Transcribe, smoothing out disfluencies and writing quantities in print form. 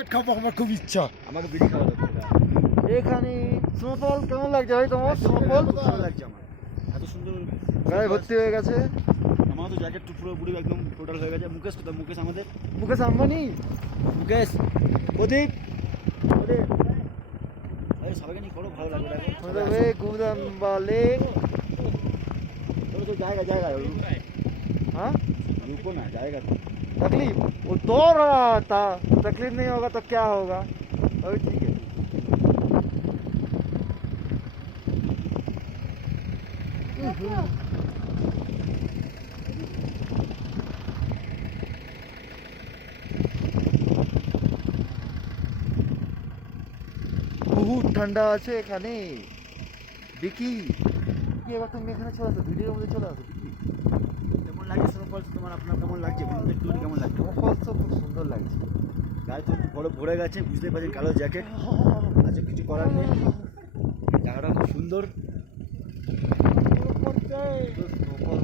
Jacket খাবো, আমার খুব ইচ্ছা। আমাকে বিড়ি খাওয়া লাগবে। এখানে স্নোফল কেমন লাগছে ভাই তোমার? স্নোফল ভালো লাগছে আমার, এত সুন্দর গায়ে ভর্তি হয়ে গেছে। আমার তো জ্যাকেট পুরোপুরি একদম টোটাল হয়ে গেছে। মুকেশ কোথায়? মুকেশ আমাদের মুকেশ আম্বানি। মুকেশ, প্রদীপ, প্রদীপ, এই সবাইকে নিয়ে করো, ভালো লাগবে। मतलब गुदम वाले तो जाएगा जाएगा, हाँ रुको ना, जाएगा तो। तकलीफ वो दौड़ रहा था, तकलीफ नहीं होगा तो क्या होगा? अभी ठीक है। বহুত ঠান্ডা আছে এখানে। বিকি এবার তুমি এখানে চলে আসো, ভিডিওর মধ্যে চলে আসো। বিকি কেমন লাগছে স্নোফল? তোমার আপনার কেমন লাগছে বলুন তো, একটু কেমন লাগছে? স্নোফল তো খুব সুন্দর লাগছে। গায়ে তো বড় ভরে গেছে, বুঝতে পারছেন, কালো জ্যাকেট আছে, কিছু করার নেই। জায়গাটা খুব সুন্দর। স্নোফল